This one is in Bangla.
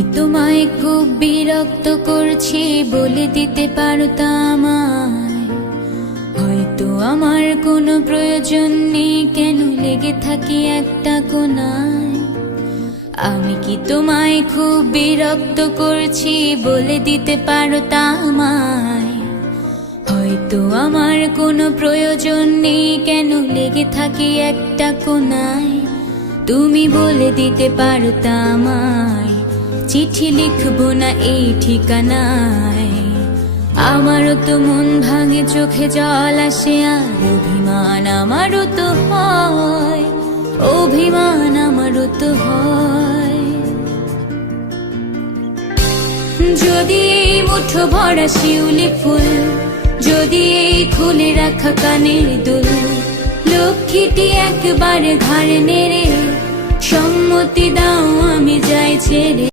কি তোমায় খুব বিরক্ত করছি বলে দিতে পারতা আমায়? হয়তো আমার কোনো প্রয়োজন নেই, কেন লেগে থাকি একটা কোনায়। আমি কি তোমায় খুব বিরক্ত করছি বলে দিতে পারতা আমায়? হয়তো আমার কোনো প্রয়োজন নেই, কেন লেগে থাকি একটা কোনায়। তুমি বলে দিতে পারতা আমায়, চিঠি লিখবো না এই ঠিকানায়। আমারও তো মন ভাঙে, চোখে জল আসে, আর অভিমান আমারও তো হয়, অভিমান আমারও তো হয়। যদি এই মুঠো ভরা শিউলি ফুল, যদি এই খুলে রাখা কানের দুল, লক্ষ্মীটি একবারে ঘাড় নেড়ে সম্মতি দাও, আমি যাই ছেড়ে।